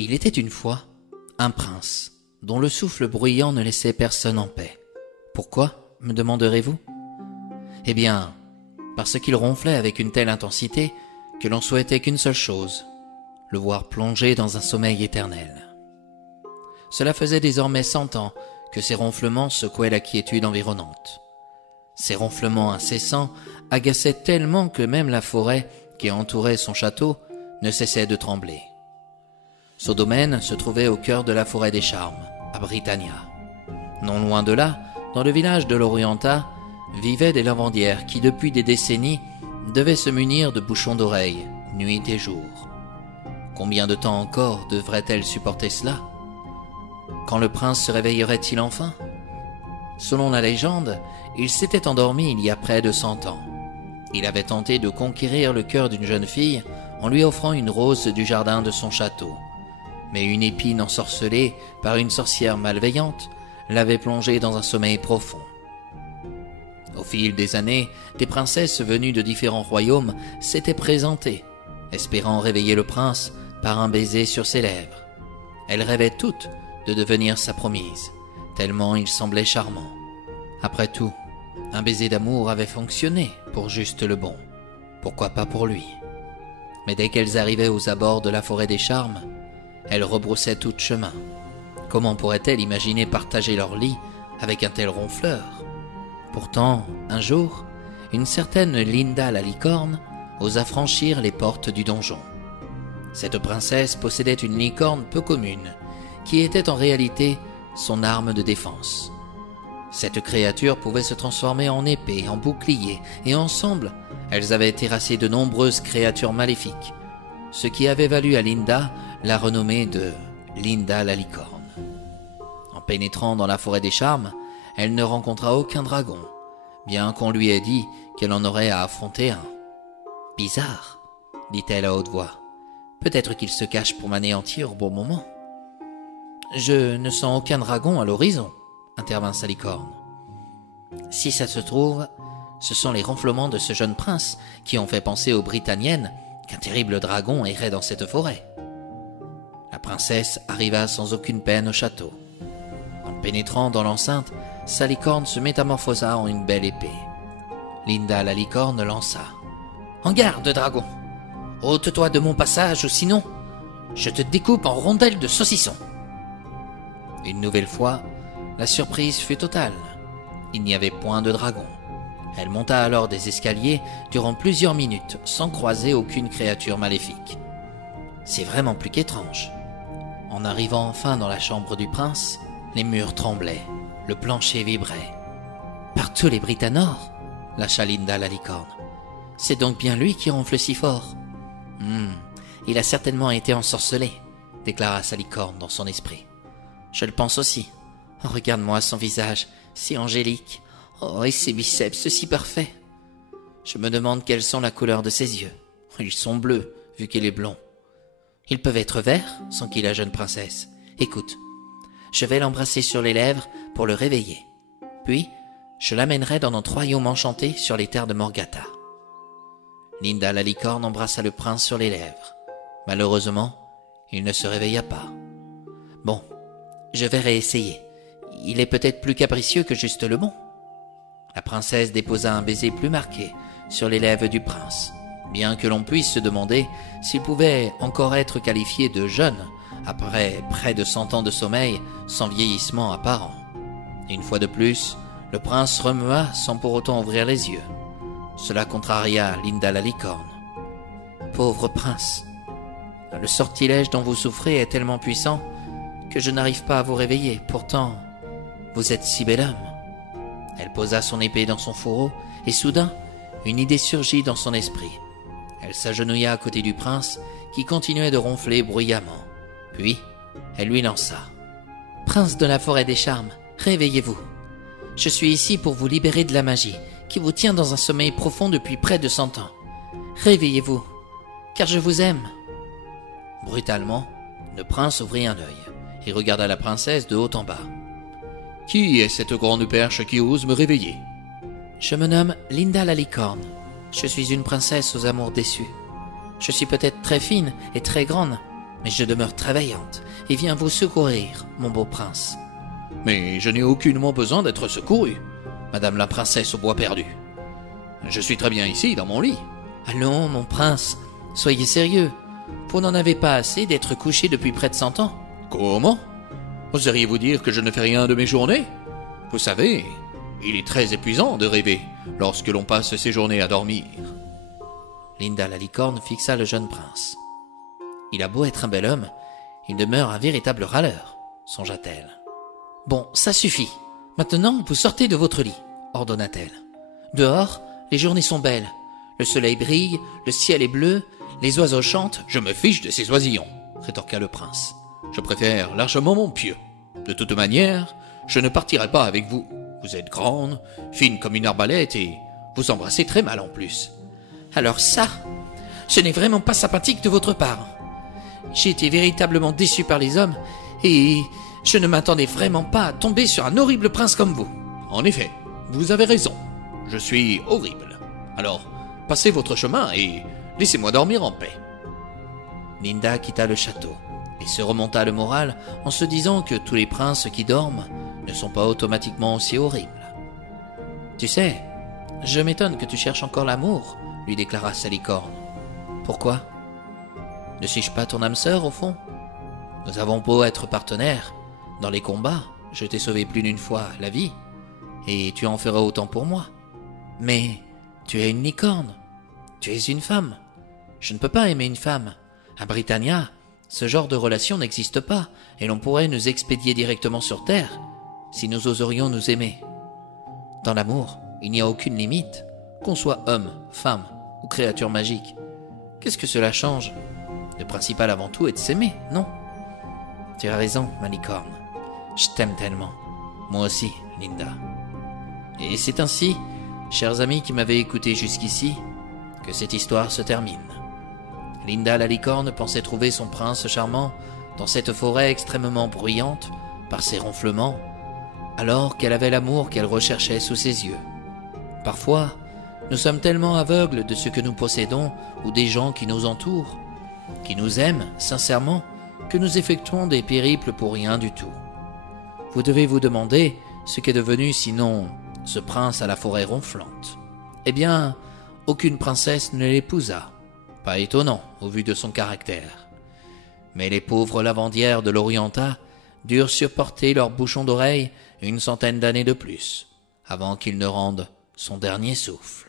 Il était une fois un prince dont le souffle bruyant ne laissait personne en paix. Pourquoi, me demanderez-vous? Eh bien, parce qu'il ronflait avec une telle intensité que l'on souhaitait qu'une seule chose, le voir plonger dans un sommeil éternel. Cela faisait désormais 100 ans que ces ronflements secouaient la quiétude environnante. Ces ronflements incessants agaçaient tellement que même la forêt qui entourait son château ne cessait de trembler. Ce domaine se trouvait au cœur de la forêt des Charmes, à Britannia. Non loin de là, dans le village de Lorienta, vivaient des lavandières qui, depuis des décennies, devaient se munir de bouchons d'oreilles, nuit et jour. Combien de temps encore devraient-elles supporter cela? Quand le prince se réveillerait-il enfin? Selon la légende, il s'était endormi il y a près de 100 ans. Il avait tenté de conquérir le cœur d'une jeune fille en lui offrant une rose du jardin de son château. Mais une épine ensorcelée par une sorcière malveillante l'avait plongé dans un sommeil profond. Au fil des années, des princesses venues de différents royaumes s'étaient présentées, espérant réveiller le prince par un baiser sur ses lèvres. Elles rêvaient toutes de devenir sa promise, tellement il semblait charmant. Après tout, un baiser d'amour avait fonctionné pour Juste le Bon. Pourquoi pas pour lui? Mais dès qu'elles arrivaient aux abords de la forêt des Charmes, elles rebroussaient tout chemin. Comment pourraient-elles imaginer partager leur lit avec un tel ronfleur? Pourtant, un jour, une certaine Linda la licorne osa franchir les portes du donjon. Cette princesse possédait une licorne peu commune, qui était en réalité son arme de défense. Cette créature pouvait se transformer en épée, en bouclier, et ensemble, elles avaient terrassé de nombreuses créatures maléfiques, ce qui avait valu à Linda la renommée de Linda la licorne. En pénétrant dans la forêt des Charmes, elle ne rencontra aucun dragon, bien qu'on lui ait dit qu'elle en aurait à affronter un. « Bizarre, dit-elle à haute voix. Peut-être qu'il se cache pour m'anéantir au bon moment. »« Je ne sens aucun dragon à l'horizon, intervint sa licorne. Si ça se trouve, ce sont les ronflements de ce jeune prince qui ont fait penser aux Britanniennes qu'un terrible dragon errait dans cette forêt. » La princesse arriva sans aucune peine au château. En pénétrant dans l'enceinte, sa licorne se métamorphosa en une belle épée. Linda la licorne lança. « En garde, dragon! Ôte-toi de mon passage, ou sinon, je te découpe en rondelles de saucisson. » Une nouvelle fois, la surprise fut totale. Il n'y avait point de dragon. Elle monta alors des escaliers durant plusieurs minutes sans croiser aucune créature maléfique. C'est vraiment plus qu'étrange. En arrivant enfin dans la chambre du prince, les murs tremblaient, le plancher vibrait. « Partout les Britanors !» lâcha Linda la licorne. « C'est donc bien lui qui ronfle si fort. »« Il a certainement été ensorcelé, » déclara sa licorne dans son esprit. « Je le pense aussi. Oh, regarde-moi son visage, si angélique. Oh, et ses biceps, si parfaits. Je me demande quelles sont la couleur de ses yeux. Ils sont bleus, vu qu'il est blond. Ils peuvent être verts, s'enquit la jeune princesse. Écoute, je vais l'embrasser sur les lèvres pour le réveiller. Puis, je l'amènerai dans notre royaume enchanté sur les terres de Morgata. » Linda la licorne embrassa le prince sur les lèvres. Malheureusement, il ne se réveilla pas. « Bon, je vais réessayer. Il est peut-être plus capricieux que Juste le Bon. » La princesse déposa un baiser plus marqué sur les lèvres du prince, bien que l'on puisse se demander s'il pouvait encore être qualifié de jeune après près de 100 ans de sommeil sans vieillissement apparent. Une fois de plus, le prince remua sans pour autant ouvrir les yeux. Cela contraria Linda la licorne. « Pauvre prince, le sortilège dont vous souffrez est tellement puissant que je n'arrive pas à vous réveiller. Pourtant, vous êtes si bel homme. » Elle posa son épée dans son fourreau et soudain, une idée surgit dans son esprit. Elle s'agenouilla à côté du prince qui continuait de ronfler bruyamment. Puis, elle lui lança. « Prince de la forêt des Charmes, réveillez-vous. Je suis ici pour vous libérer de la magie qui vous tient dans un sommeil profond depuis près de 100 ans. Réveillez-vous, car je vous aime. » Brutalement, le prince ouvrit un œil et regarda la princesse de haut en bas. « Qui est cette grande perche qui ose me réveiller ?»« Je me nomme Linda la licorne. Je suis une princesse aux amours déçus. Je suis peut-être très fine et très grande, mais je demeure très vaillante et viens vous secourir, mon beau prince. » « Mais je n'ai aucunement besoin d'être secouru, madame la princesse au bois perdu. Je suis très bien ici, dans mon lit. » »« Allons, mon prince, soyez sérieux. Vous n'en avez pas assez d'être couché depuis près de 100 ans. » »« Comment ? Oseriez-vous dire que je ne fais rien de mes journées ? Vous savez, il est très épuisant de rêver lorsque l'on passe ses journées à dormir. » Linda la licorne fixa le jeune prince. « Il a beau être un bel homme, il demeure un véritable râleur, songea-t-elle. « Bon, ça suffit. Maintenant, vous sortez de votre lit, ordonna-t-elle. Dehors, les journées sont belles. Le soleil brille, le ciel est bleu, les oiseaux chantent. »« Je me fiche de ces oisillons, rétorqua le prince. Je préfère largement mon pieu. De toute manière, je ne partirai pas avec vous. Vous êtes grande, fine comme une arbalète et vous embrassez très mal en plus. »« Alors ça, ce n'est vraiment pas sympathique de votre part. J'ai été véritablement déçu par les hommes et je ne m'attendais vraiment pas à tomber sur un horrible prince comme vous. »« En effet, vous avez raison. Je suis horrible. Alors, passez votre chemin et laissez-moi dormir en paix. » Linda quitta le château et se remonta le moral en se disant que tous les princes qui dorment ne sont pas automatiquement aussi horribles. « Tu sais, je m'étonne que tu cherches encore l'amour, » lui déclara sa licorne. « Pourquoi ? Ne suis-je pas ton âme sœur au fond ? Nous avons beau être partenaires, dans les combats, je t'ai sauvé plus d'une fois la vie, et tu en feras autant pour moi. Mais tu es une licorne, tu es une femme. Je ne peux pas aimer une femme. À Britannia, ce genre de relation n'existe pas, et l'on pourrait nous expédier directement sur Terre, si nous oserions nous aimer. Dans l'amour, il n'y a aucune limite, qu'on soit homme, femme ou créature magique. Qu'est-ce que cela change ? Le principal avant tout est de s'aimer, non ? Tu as raison, ma licorne. Je t'aime tellement. Moi aussi, Linda. Et c'est ainsi, chers amis qui m'avaient écouté jusqu'ici, que cette histoire se termine. Linda la licorne pensait trouver son prince charmant dans cette forêt extrêmement bruyante par ses ronflements, alors qu'elle avait l'amour qu'elle recherchait sous ses yeux. Parfois, nous sommes tellement aveugles de ce que nous possédons ou des gens qui nous entourent, qui nous aiment sincèrement, que nous effectuons des périples pour rien du tout. Vous devez vous demander ce qu'est devenu sinon ce prince à la forêt ronflante. Eh bien, aucune princesse ne l'épousa. Pas étonnant au vu de son caractère. Mais les pauvres lavandières de l'Orienta durent supporter leur bouchon d'oreille 100 d'années de plus, avant qu'il ne rende son dernier souffle.